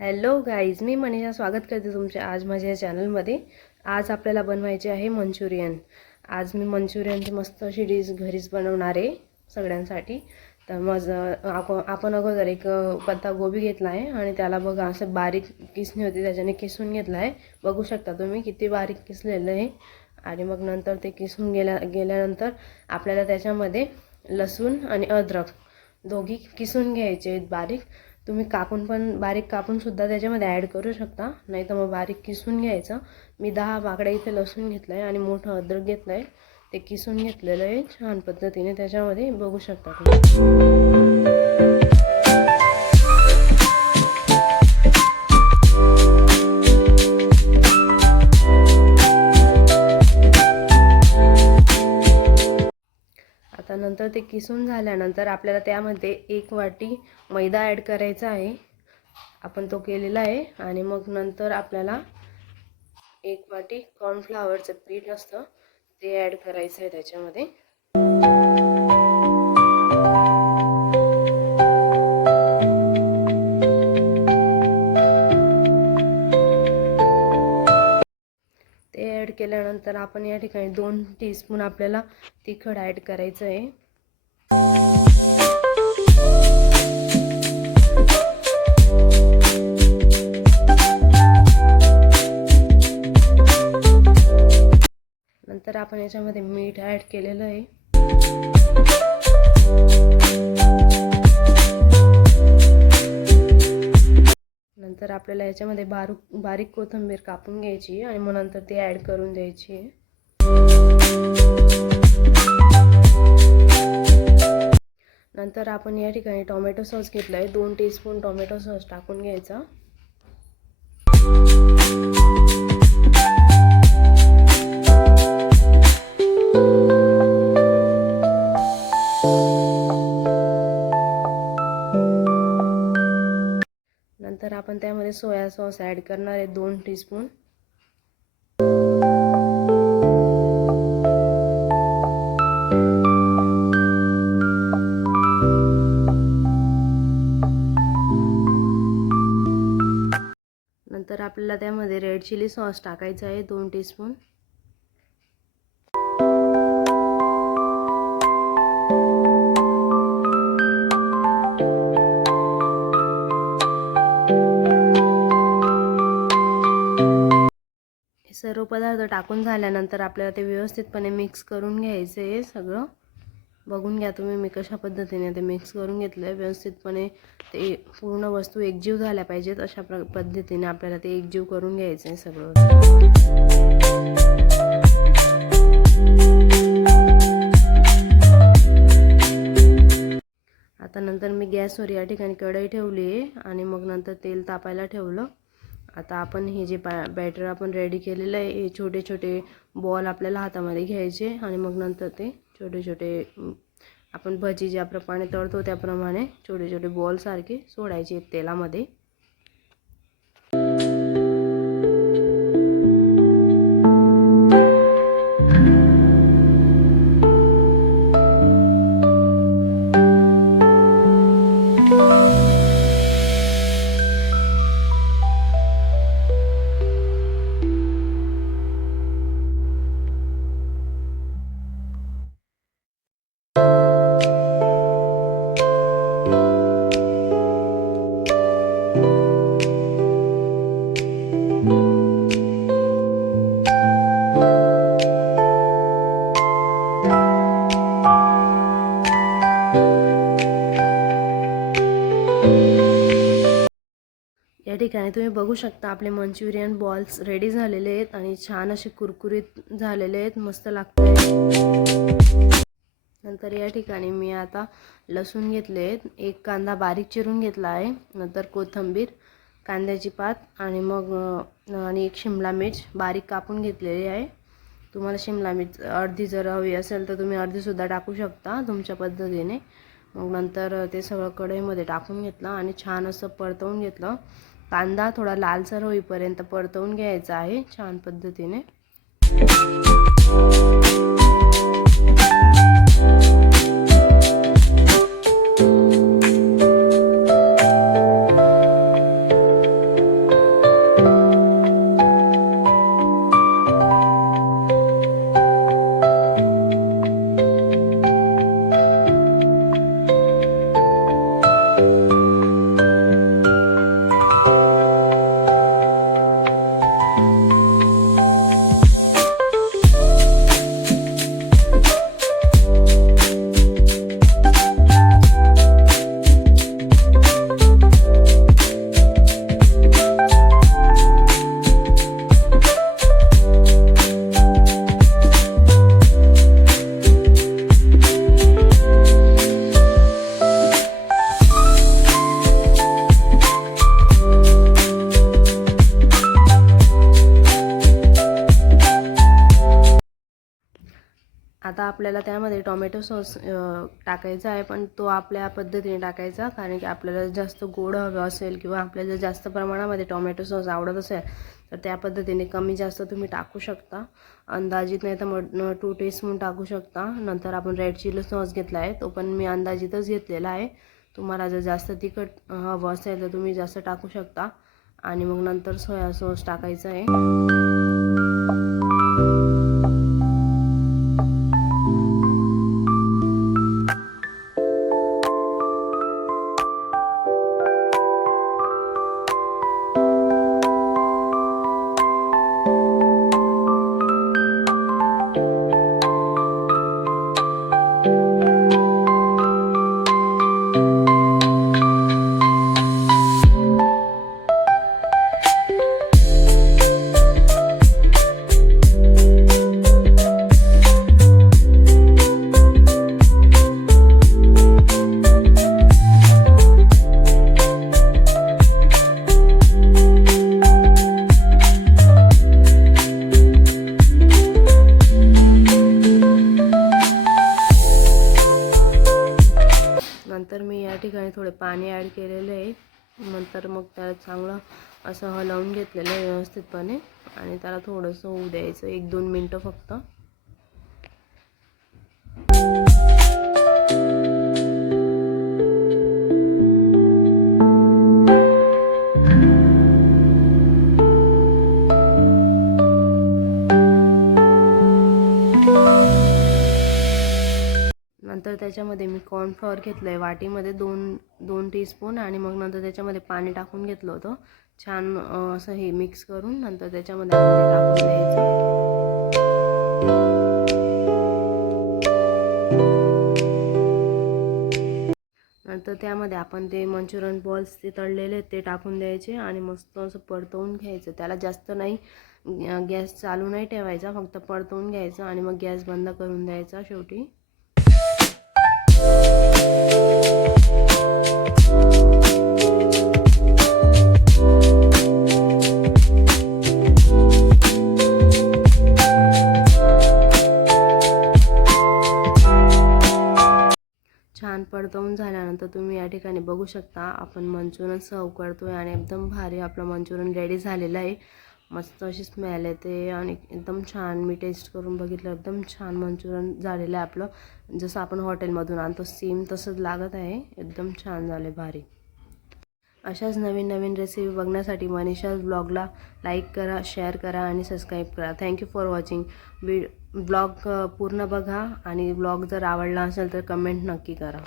Hello guys, मी मनीषा स्वागत करते तुमचे आज माझ्या या चॅनलमध्ये। आज आपल्याला बनवायचे आहे मंचुरियन। आज मी मंचुरियनची मस्त अशी डिश घरीच बनवणार आहे सगळ्यांसाठी। तर मग आपण अगोदर एक पत्ता गोबी घेतला आहे आणि त्याला बघा असं बारीक किसणी होती त्याच्याने किसून घेतला आहे। बघू शकता तुम्ही किती बारीक किसलेलं आहे। आणि मग नंतर ते किसून गेल्यानंतर आपल्याला त्याच्यामध्ये लसूण आणि अद्रक दोघी किसून घ्यायचे बारीक। तुम्ही बारीक कापून सुद्धा त्याच्यामध्ये ॲड करू शकता, नाही तर मग बारीक किसून घ्यायचं। मी 10 बाकड्या इथे लसूण घेतलं आहे आणि मोठं अद्रक घेतलं आहे, ते किसून घेतलेलं आहे छान पद्धतीने। त्याच्यामध्ये बघू शकता तुम्ही। आता नंतर ते किसून झाल्यानंतर आपल्याला त्यामध्ये 1 वाटी मैदा ॲड करायचा आहे, आपण तो केलेला आहे। आणि मग नंतर आपल्याला 1 वाटी कॉर्नफ्लॉवरचं पीठ असतं ते ॲड करायचं आहे त्याच्यामध्ये। ते ॲड केल्यानंतर आपण या ठिकाणी 2 टीस्पून आपल्याला तिखट ॲड करायचं आहे। नंतर आपण याच्यामध्ये मीठ ॲड केलेलं आहे। नंतर आपल्याला याच्यामध्ये बारीक कोथिंबीर कापून घ्यायची आणि मग नंतर ती ॲड करून द्यायची आहे। नंतर आपण या ठिकाणी टोमॅटो सॉस घेतला आहे, 2 टीस्पून टोमॅटो सॉस टाकून घ्यायचा। नंतर आपण त्यामध्ये सोया सॉस ॲड करणार आहे 2 टीस्पून। नंतर आपल्याला त्यामध्ये रेड चिली सॉस टाकायचा आहे 2 टीस्पून। सर्व पदार्थ टाकून झाल्यानंतर आपल्याला ते व्यवस्थितपणे मिक्स करून घ्यायचं आहे सगळं। बघून घ्या तुम्ही मी कशा पद्धतीने ते मिक्स करून घेतलं आहे व्यवस्थितपणे। ते पूर्ण वस्तू एकजीव झाल्या पाहिजेत अशा पद्धतीने आपल्याला ते एकजीव करून घ्यायचं आहे सगळं। आता नंतर मी गॅसवर या ठिकाणी कढई ठेवली आहे आणि मग नंतर तेल तापायला ठेवलं। आता आपण हे जे बॅटर आपण रेडी केलेलं आहे हे छोटे छोटे बॉल आपल्याला हातामध्ये घ्यायचे आणि मग नंतर ते छोटे छोटे आपण भजी ज्याप्रमाणे तळतो त्याप्रमाणे छोटे छोटे बॉल सारखे सोडायचे तेलामध्ये। या ठिकाणी तुम्ही बघू शकता आपले मंचुरियन बॉल्स रेडी झालेले आहेत आणि छान असे कुरकुरीत झालेले आहेत, मस्त लागतंय। नंतर या ठिकाणी मी आता लसूण घेतले आहेत, 1 कांदा बारीक चिरून घेतला आहे, नंतर कोथिंबीर, कांद्याची पात आणि मग आणि 1 शिमला मिर्च बारीक कापून घेतलेली आहे। तुम्हाला शिमला मिर्च अर्धी जर हवी असेल तर तुम्ही अर्धी सुद्धा टाकू शकता तुमच्या पद्धतीने। मग नंतर ते सगळं कढईमध्ये टाकून घेतलं आणि छान असं परतवून घेतलं। कांदा थोडा लालसर होईपर्यंत परतवून घ्यायचा आहे छान पद्धतीने। आता आपल्याला त्यामध्ये टोमॅटो सॉस टाकायचा आहे, पण तो आपल्या पद्धतीने टाकायचा, कारण की आपल्याला जास्त गोड हवं असेल किंवा आपल्याला जास्त प्रमाणामध्ये टोमॅटो सॉस आवडत असेल तर त्या पद्धतीने कमी जास्त तुम्ही टाकू शकता अंदाजित, नाही तर मग 2 टीस्पून टाकू शकता. नंतर आपण रेड चिली सॉस घेतला आहे, तो पण मी अंदाजितच घेतलेला आहे. तुम्हाला जर जास्त तिखट हवं असेल तर तुम्ही जास्त टाकू शकता. आणि मग नंतर सोया सॉस टाकायचं आहे. नंतर मी या ठिकाणी थोडे पाणी ॲड केलेलं आहे. नंतर मग त्याला चांगलं असं हलवून घेतलेलं आहे व्यवस्थितपणे आणि त्याला थोडंसं होऊ द्यायचं 1-2 मिनटं फक्त. नंतर त्याच्यामध्ये मी कॉर्नफ्लॉवर घेतलं आहे वाटीमध्ये 2 टीस्पून आणि मग नंतर त्याच्यामध्ये पाणी टाकून घेतलं होतं. छान असं हे मिक्स करून नंतर त्याच्यामध्ये टाकून द्यायचं. नंतर त्यामध्ये आपण ते मंचुरियन बॉल्स ते तळलेले ते टाकून द्यायचे आणि मस्त असं परतवून घ्यायचं. त्याला जास्त नाही गॅस चालू नाही ठेवायचा, फक्त परतवून घ्यायचं आणि मग गॅस बंद करून द्यायचा शेवटी. छान परतवून झाल्यानंतर तुम्ही या ठिकाणी बघू शकता आपण मंचुरियन सर्व करतोय आणि एकदम भारी आपलं मंचुरियन रेडी झालेलं आहे. मस्त अशी स्मेल येते आणि एकदम छान. मी टेस्ट करून बघितलं, एकदम छान मंचुरियन झालेलं आहे आपलं. जसं आपण हॉटेलमधून आणतो सेम तसंच लागत आहे. एकदम छान झाले, भारी. अशाच नवीन नवीन रेसिपी बघण्यासाठी मनीषाज ब्लॉगला लाईक करा, शेअर करा आणि सबस्क्राईब करा. Thank you for watching. ब्लॉग पूर्ण बघा आणि ब्लॉग जर आवडला असेल तर कमेंट नक्की करा.